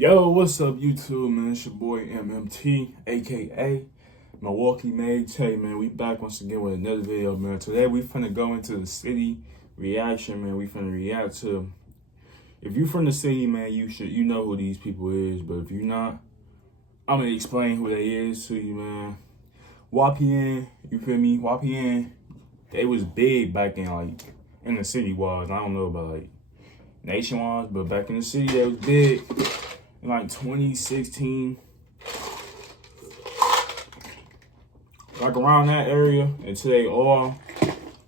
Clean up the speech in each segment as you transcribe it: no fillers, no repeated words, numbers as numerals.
Yo, what's up, YouTube, man? It's your boy MMT, aka Milwaukee Made. Hey, man, we back once again with another video, man. Today we finna go into the city reaction, man. We finna react to. If you from the city, man, you know who these people is. But if you not, I'm gonna explain who they is to you, man. YPN, you feel me? YPN, they was big back in the city wise. I don't know about nation wise, but back in the city they was big. In 2016, around that area, until they all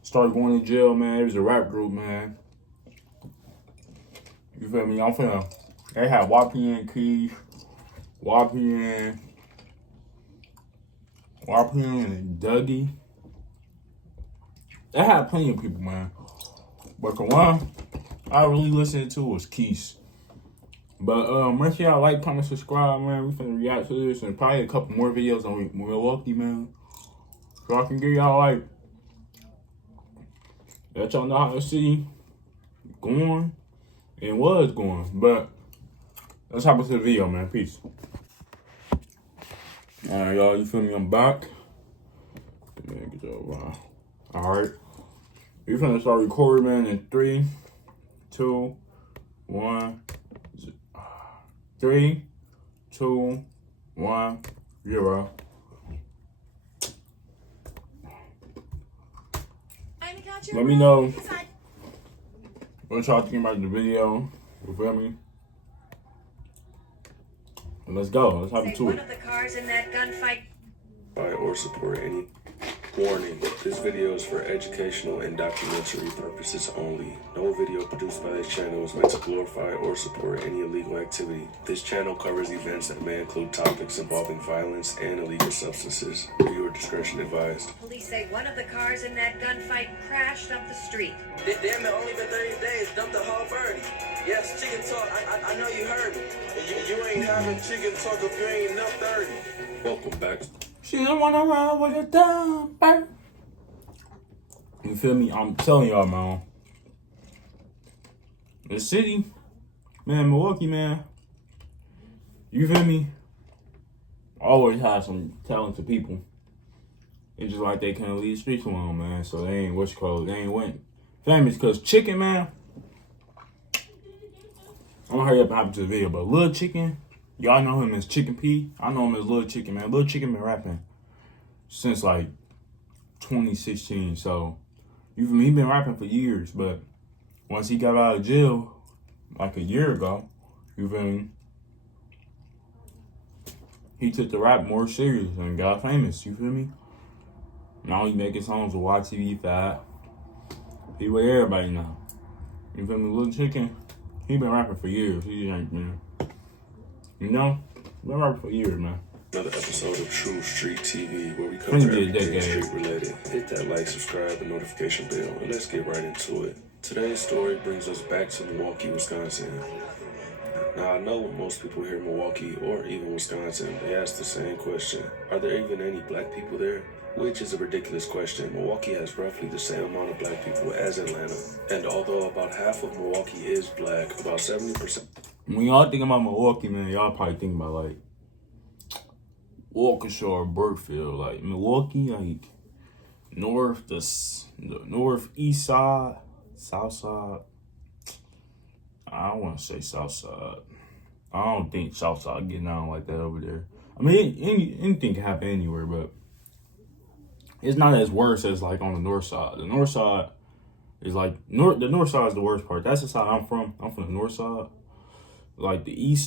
started going to jail, man. It was a rap group, man. You feel me? They had YPN Keys, YPN and Dougie. They had plenty of people, man. But the one I really listened to was Keys. But make sure y'all like, comment, subscribe, man. We finna react to this and probably a couple more videos on Milwaukee, man. So I can give y'all let y'all know how the city going and was going. But let's hop into the video, man. Peace. Alright, y'all, you feel me? I'm back. Alright. We finna start recording, man, in 3, 2, 1. 3, 2, 1, 0. Let me know what y'all think about the video. You feel me? Let's go. Let's hop into it. One of the cars in that gunfight. Or support any. Warning, this video is for educational and documentary purposes only. No video produced by this channel is meant to glorify or support any illegal activity. This channel covers events that may include topics involving violence and illegal substances. Viewer discretion advised. Police say one of the cars in that gunfight crashed up the street. Damn it, only been 30 days, dumped the whole 30. Yes, chicken talk, I know you heard me. You ain't having chicken talk if you ain't enough 30. Welcome back. She don't wanna run with a dumper. You feel me? I'm telling y'all, man. The city, man, Milwaukee, man. You feel me? Always have some talented people. It's just like they can't leave the streets alone, man. So they ain't they ain't went famous because Chicken, man. I'm gonna hurry up and hop into the video, but Lil Chicken. Y'all know him as Chicken P. I know him as Lil Chicken, man. Lil Chicken been rapping since 2016. So, you feel me? He been rapping for years, but once he got out of jail, a year ago, you feel me? He took the rap more serious and got famous, you feel me? Now he making songs with YTV5. He with everybody now. You feel me? Lil Chicken, he been rapping for years. He just ain't, man. You know, been rapping for years, man. Another episode of True Street TV where we cover everything street related. Hit that like, subscribe, and notification bell, and let's get right into it. Today's story brings us back to Milwaukee, Wisconsin. Now I know when most people hear Milwaukee or even Wisconsin, they ask the same question. Are there even any black people there? Which is a ridiculous question. Milwaukee has roughly the same amount of black people as Atlanta. And although about half of Milwaukee is black, about 70%. When y'all think about Milwaukee, man, y'all probably think about Waukesha or Brookfield. Milwaukee, the northeast side, south side. I don't want to say south side. I don't think south side getting down like that over there. I mean, anything can happen anywhere, but it's not as worse as on the north side. The north side is the north side is the worst part. That's the side I'm from. I'm from the north side. The east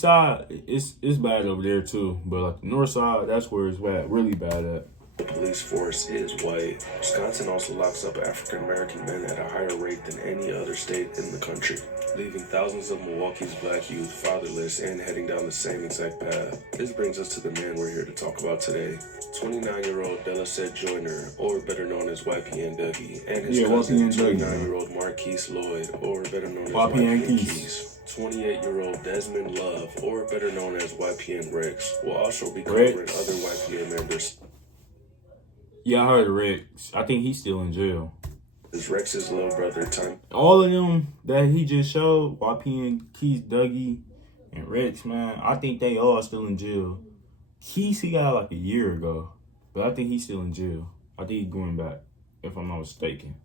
side is bad over there too, but the north side, that's where it's bad, really bad at. The police force is white. Wisconsin also locks up African American men at a higher rate than any other state in the country, leaving thousands of Milwaukee's black youth fatherless and heading down the same exact path. This brings us to the man we're here to talk about today. 29-year-old Delisette Joyner, or better known as YPN Dougie, and his cousin, 29-year-old Marquise Lloyd, or better known as YPN Keys. 28-year-old Desmond Love, or better known as YPN Rex, will also be covering other YPN members. Yeah, I heard Rex. I think he's still in jail. Is Rex's little brother, Time. All of them that he just showed, YPN, Keith, Dougie, and Rex, man, I think they all still in jail. Keith, he got like a year ago, but I think he's still in jail. I think he's going back, if I'm not mistaken.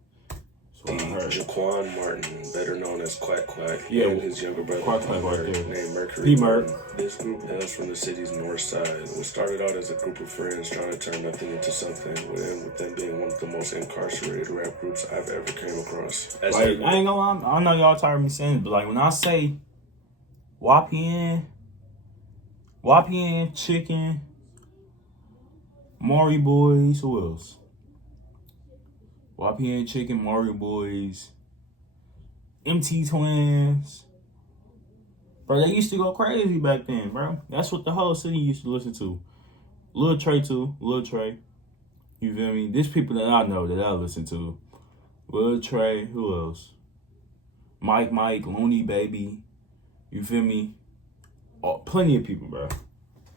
That's what I heard. Jaquan Martin, better known as Quack Quack, Yeah, and his younger brother, Quack Quack right there. named Mercury. P-Merc. This group hails from the city's north side. It started out as a group of friends trying to turn nothing into something, with them being one of the most incarcerated rap groups I've ever came across. Like, I ain't gonna lie, I know y'all tired of me saying it, but like when I say YPN, Chicken, Maury Boys, who else? YPN, Chicken, Maury Boys, MT Twins. Bro, they used to go crazy back then, bro. That's what the whole city used to listen to. Lil Trey too, Lil Trey. You feel me? There's people that I know that I listen to. Lil Trey, who else? Mike, Looney Baby. You feel me? Oh, plenty of people, bro.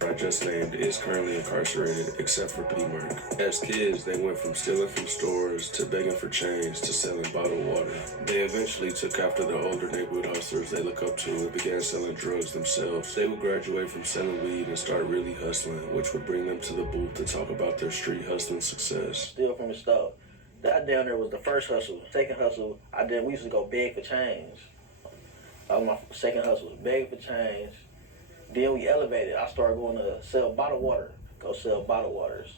I just named is currently incarcerated, except for P-Merc. As kids, they went from stealing from stores to begging for change to selling bottled water. They eventually took after the older neighborhood hustlers they look up to and began selling drugs themselves. They would graduate from selling weed and start really hustling, which would bring them to the booth to talk about their street hustling success. Steal from the store. That down there was the first hustle. Second hustle, we used to go beg for change. That was my second hustle, beg for change. Then we elevated. I started going to sell bottled water. Go sell bottled waters.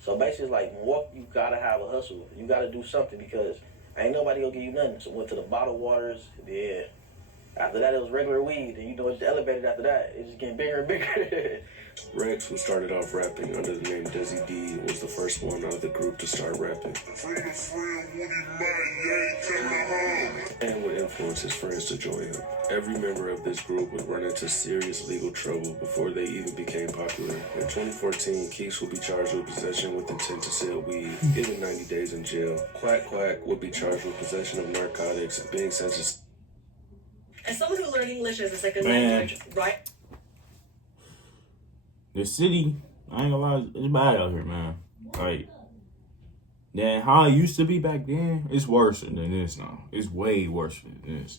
So basically, it's like Milwaukee, you gotta have a hustle. You gotta do something because ain't nobody gonna give you nothing. So went to the bottled waters. Then after that, it was regular weed. And it's elevated after that. It's just getting bigger and bigger. Rex, who started off rapping under the name Desi D, was the first one out of the group to start rapping. And would influence his friends to join him. Every member of this group would run into serious legal trouble before they even became popular. In 2014, Keeks would be charged with possession with intent to sell weed, given 90 days in jail. Quack Quack would be charged with possession of narcotics and being sentenced. As someone who learned English as a second Man. language, right? The city, I ain't gonna lie, it's bad out here, man. Like, then how it used to be back then, it's worse than this now. It's way worse than this.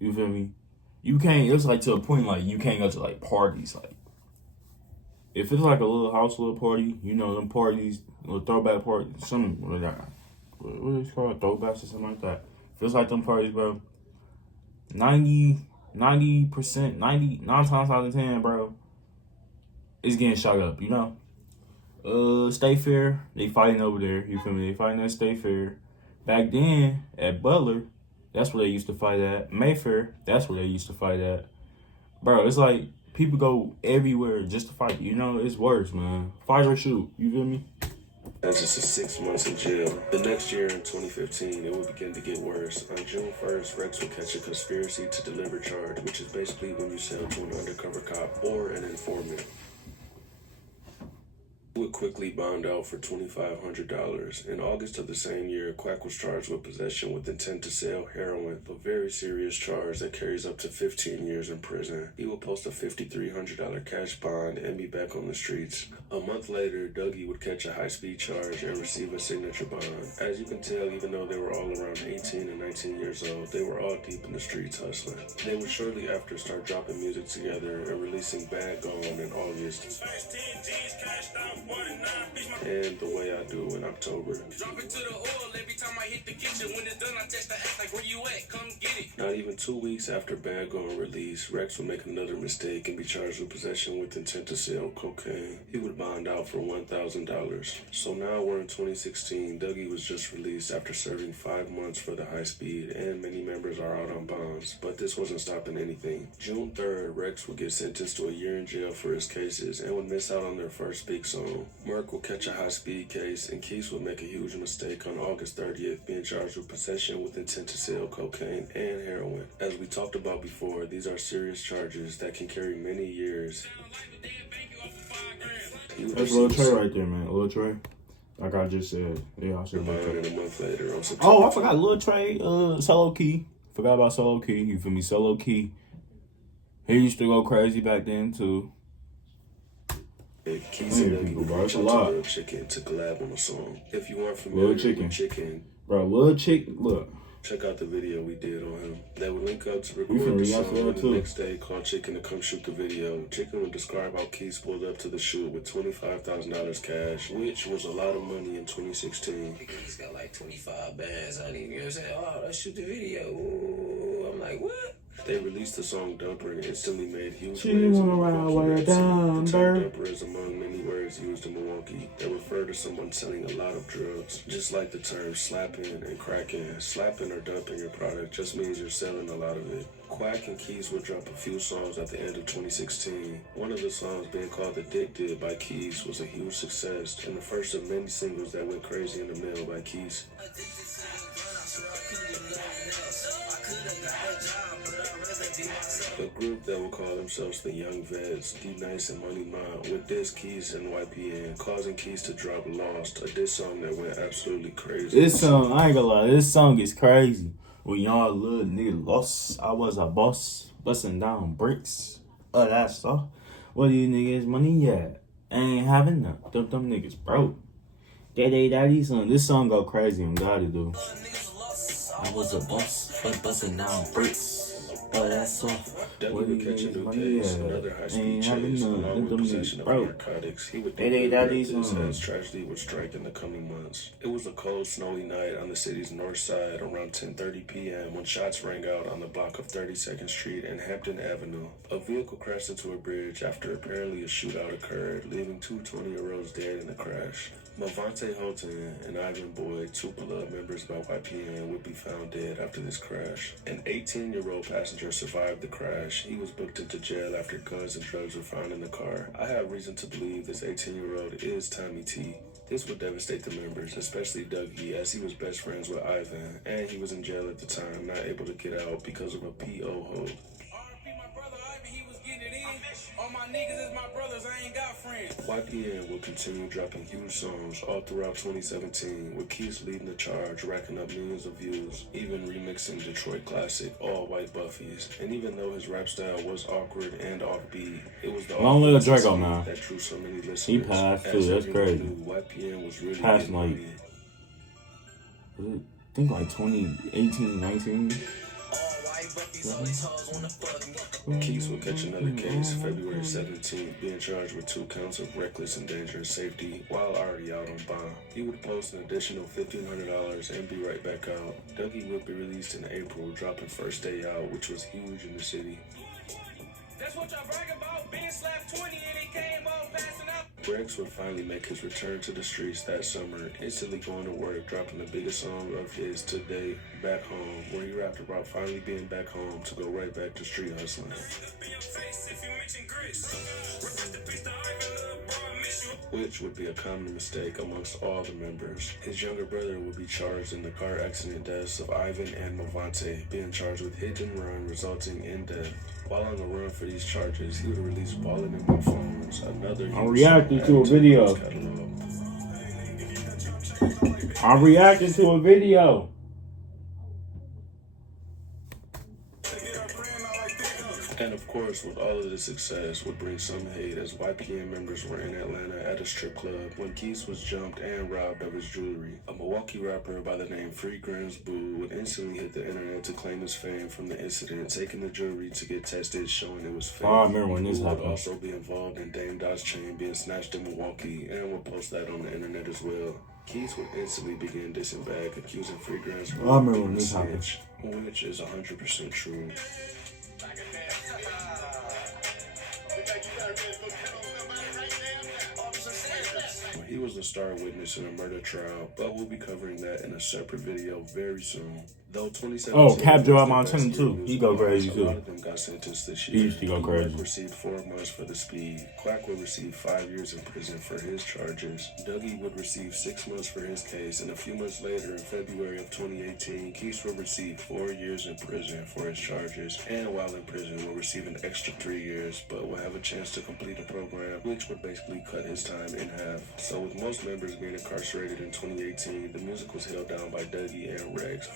You feel me? You can't, it's like to a point like you can't go to like parties. Like, if it's like a little house, little party, you know, them parties, little throwback party, something, what is it called, throwbacks or something like that. If it's like them parties, bro, 90%, 9 times out of 10, bro, it's getting shot up, you know? State Fair, they fighting over there, you feel me? They fighting at State Fair. Back then, at Butler, that's where they used to fight at. Mayfair, that's where they used to fight at. Bro, it's like people go everywhere just to fight, you know? It's worse, man. Fight or shoot, you feel me? Sentenced to 6 months in jail. The next year, in 2015, it would begin to get worse. On June 1st, Rex would catch a conspiracy to deliver charge, which is basically when you sell to an undercover cop or an informant. Would quickly bond out for $2,500. In August of the same year, Quack was charged with possession with intent to sell heroin, a very serious charge that carries up to 15 years in prison. He would post a $5,300 cash bond and be back on the streets. A month later, Dougie would catch a high-speed charge and receive a signature bond. As you can tell, even though they were all around 18 and 19 years old, they were all deep in the streets hustling. They would shortly after start dropping music together and releasing Bad Gone in August. And The Way I Do in October. Not even 2 weeks after Bad Gone release, Rex would make another mistake and be charged with possession with intent to sell cocaine. He would bond out for $1,000. So now we're in 2016. Dougie was just released after serving 5 months for the high speed, and many members are out on bonds. But this wasn't stopping anything. June 3rd, Rex would get sentenced to a year in jail for his cases and would miss out on their first big song. Merc will catch a high-speed case, and Keeks would make a huge mistake on August 30th, being charged with possession with intent to sell cocaine and heroin. As we talked about before, these are serious charges that can carry many years. That's Lil Trey right there, man. Lil Trey. Like I just said. Yeah, I said Lil Trey. And a month later, on September. Oh, I forgot Lil Trey, Solo Key. Forgot about Solo Key. You feel me? Solo Key. He used to go crazy back then, too. Keys and Dougie would reach out to Lil Chicken to collab on a song. If you aren't familiar with Chicken, Bro, little chick, look. Check out the video we did on him. They would link up to We finna record the react song, to that and the too. next day call Chicken to come shoot the video. Chicken would describe how Keith pulled up to the shoot with $25,000 cash, which was a lot of money in 2016. He's got like 25 bands on him, you know what I'm saying? Oh, let's shoot the video. Ooh, I'm like, what? They released the song Dumper and instantly made huge She waves in wanna the ride Milwaukee with a rap scene. The term dumper. dumper is among many words used in Milwaukee that refer to someone selling a lot of drugs. Just like the term slapping and cracking. Slapping or dumping your product just means you're selling a lot of it. Quack and Keys would drop a few songs at the end of 2016. One of the songs, being called The Dick Did by Keys, was a huge success and the first of many singles that went crazy in the mail by Keys. The group that will call themselves the Young Vets, D Nice and Money Mind, would diss Keys and YPN, causing Keys to drop Lost, a diss song that went absolutely crazy. This song, I ain't gonna lie, this song is crazy. When y'all little nigga lost, I was a boss, busting down bricks. That's all. What do you niggas money at? Ain't having none. Them niggas broke. Daddy song. This song go crazy and gotta do. I was a boss, busting down bricks. That's all. Dougie would catch a new case, another high-speed chase, along with possession of narcotics. He would as tragedy would strike in the coming months. It was a cold, snowy night on the city's north side around 10:30 p.m. when shots rang out on the block of 32nd Street and Hampton Avenue. A vehicle crashed into a bridge after apparently a shootout occurred, leaving two 20-year-olds dead in the crash. Mavante Holton and Ivan Boyd, two beloved members by YPN, would be found dead after this crash. An 18-year-old passenger survived the crash. He was booked into jail after guns and drugs were found in the car. I have reason to believe this 18-year-old is Tommy T. This would devastate the members, especially Dougie, as he was best friends with Ivan, and he was in jail at the time, not able to get out because of a PO hold. All my niggas is my brothers, I ain't got friends. YPN will continue dropping huge songs all throughout 2017, with Keith leading the charge, racking up millions of views, even remixing Detroit classic All White Buffies. And even though his rap style was awkward and offbeat, it was the Long live Draco, man. that drew so many listeners. He passed too, that's crazy. YPN was really Passed getting money. I think like 2018, 19. Keys will catch another case February 17th, being charged with 2 counts of reckless and dangerous safety while already out on bond. He would post an additional $1,500 and be right back out. Dougie would be released in April, dropping First Day Out, which was huge in the city. That's what y'all brag about, being slapped 20 and he came up passing out. Rex would finally make his return to the streets that summer, instantly going to work, dropping the biggest song of his to date, Back Home, where he rapped about finally being back home to go right back to street hustling. Which would be a common mistake amongst all the members. His younger brother would be charged in the car accident deaths of Ivan and Mavante, being charged with hit and run resulting in death. While on the run for these charges, he would release Ballin' in My Phones, another I'm reacting to a video. I'm reacting to a video. And of course, with all of this success would bring some hate, as YPN members were in Atlanta at a strip club when Keith was jumped and robbed of his jewelry. A Milwaukee rapper by the name Free Grams Boo would instantly hit the internet to claim his fame from the incident, taking the jewelry to get tested, showing it was fake. Oh, I remember when this Boo would happened. also be involved in Dame Dot's chain being snatched in Milwaukee and would post that on the internet as well. Keith would instantly begin dissing back, accusing Free Grams Boo I remember of being when a this happened. snitch, which is 100% true. He was the star witness in a murder trial, but we'll be covering that in a separate video very soon. Though 2017 Oh, Cap Joe was the Montana best too. year He go crazy a too. lot of them got sentenced this He year. used to go crazy. Quack received 4 months for the speed. Quack would receive 5 years in prison for his charges. Dougie would receive 6 months for his case, and a few months later, in February of 2018, Keith would receive 4 years in prison for his charges, and while in prison will receive an extra 3 years, but will have a chance to complete a program, which would basically cut his time in half. So with most members being incarcerated in 2018, the music was held down by Dougie and Rex.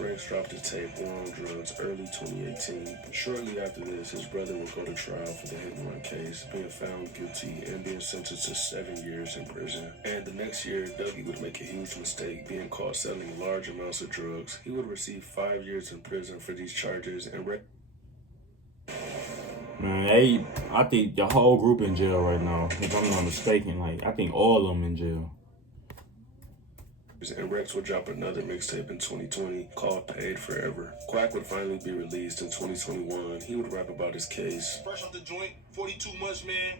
Rex dropped his tape War on Drugs early 2018. Shortly after this, his brother would go to trial for the hit and run case, being found guilty and being sentenced to 7 years in prison. And the next year, Dougie would make a huge mistake, being caught selling large amounts of drugs. He would receive 5 years in prison for these charges, and Man, I think the whole group in jail right now, if I'm not mistaken. Like, I think all of them in jail. And Rex would drop another mixtape in 2020 called Paid Forever. Quack would finally be released in 2021. He would rap about his case. Fresh off the joint, 42 months, man.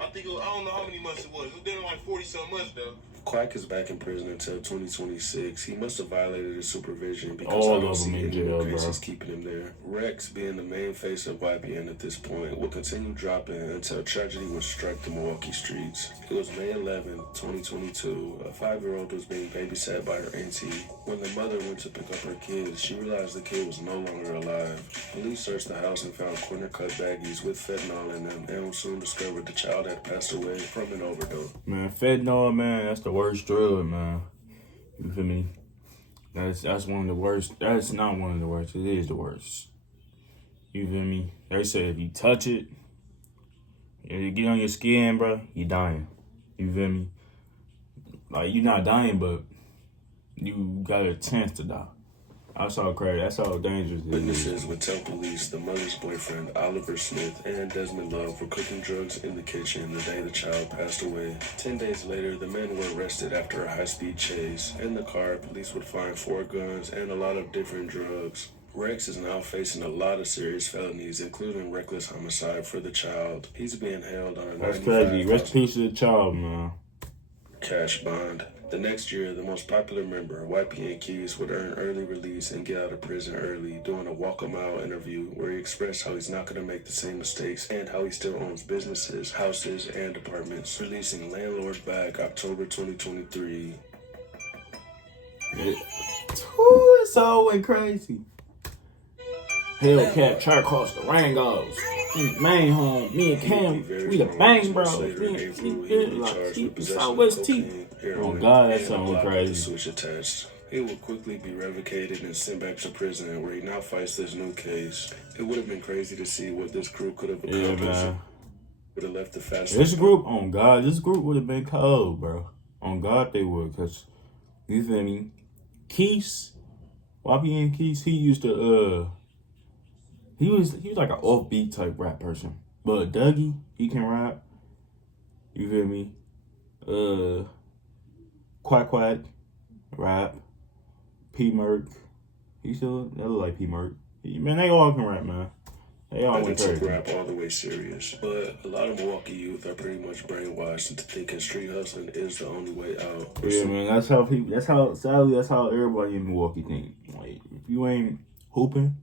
I don't know how many months it was. It was been like 40-some months, though. Quack is back in prison until 2026. He must have violated his supervision because All I don't of see them in any jail, new cases bro. keeping him there. Rex, being the main face of YPN at this point, will continue dropping until tragedy would strike the Milwaukee streets. It was May 11, 2022. A 5-year-old was being babysat by her auntie. When the mother went to pick up her kids, she realized the kid was no longer alive. Police searched the house and found corner-cut baggies with fentanyl in them, and soon discovered the child had passed away from an overdose. Man, fentanyl, man, that's the worst drug, man. You feel me? That's one of the worst. That's not one of the worst. It is the worst. You feel me? They say if you touch it, if you get on your skin, bro, you dying. You feel me? Like, you're not dying, but you got a chance to die. That's how crazy. That's how dangerous it is. Witnesses would tell police the mother's boyfriend, Oliver Smith, and Desmond Love were cooking drugs in the kitchen the day the child passed away. 10 days later, the men were arrested after a high-speed chase. In the car, police would find 4 guns and a lot of different drugs. Rex is now facing a lot of serious felonies, including reckless homicide for the child. He's being held on a That's crazy. Rest in peace to the child, man. Cash bond. The next year, the most popular member, YPN Keys, would earn early release and get out of prison early, doing a walk-a-mile interview where he expressed how he's not going to make the same mistakes and how he still owns businesses, houses, and apartments, releasing Landlord Back October 2023. It's all went crazy. Hellcat, Charcoal, the Rangos, main home, me and Cam, we the Bang Bros. We Southwest T. Oh God, that sounds crazy. Switch attached. He will quickly be revocated and sent back to prison, where he now fights this new case. It would have been crazy to see what this crew could have accomplished. Yeah, man. Would have left the fast. This group, on God, this group would have been cold, bro. On God, they would, cause you feel me? Keys, YPN Keys, he used to he was like an offbeat type rap person. But Dougie, he can rap. You feel me? Quack Quack, rap. P Merc, he still look like P Merc. Man, they all can rap, man. They all went crazy. Rap all the way serious, but a lot of Milwaukee youth are pretty much brainwashed into thinking street hustling is the only way out. Yeah, man, that's how everybody in Milwaukee think. Like, if you ain't hooping,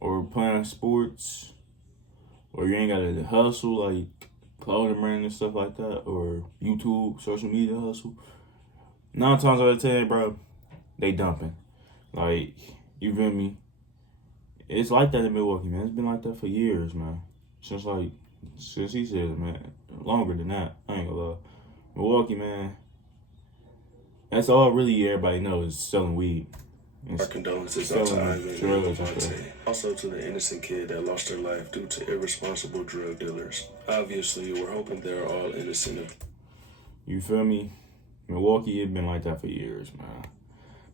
or playing sports, or you ain't got to hustle like clothing brand and stuff like that, or YouTube, social media hustle, 9 times out of 10, bro, they dumping. Like, you feel me? It's like that in Milwaukee, man. It's been like that for years, man. Since he said, man, longer than that. I ain't gonna lie. Milwaukee, man, that's all really everybody knows is selling weed. Our condolences out to Ivan and Levante. Also to the innocent kid that lost their life due to irresponsible drug dealers. Obviously, we're hoping they're all innocent. You feel me? Milwaukee, it's been like that for years, man.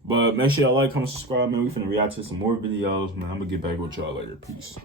But make sure y'all like, comment, subscribe, man. We finna react to some more videos, man. I'm gonna get back with y'all later. Peace.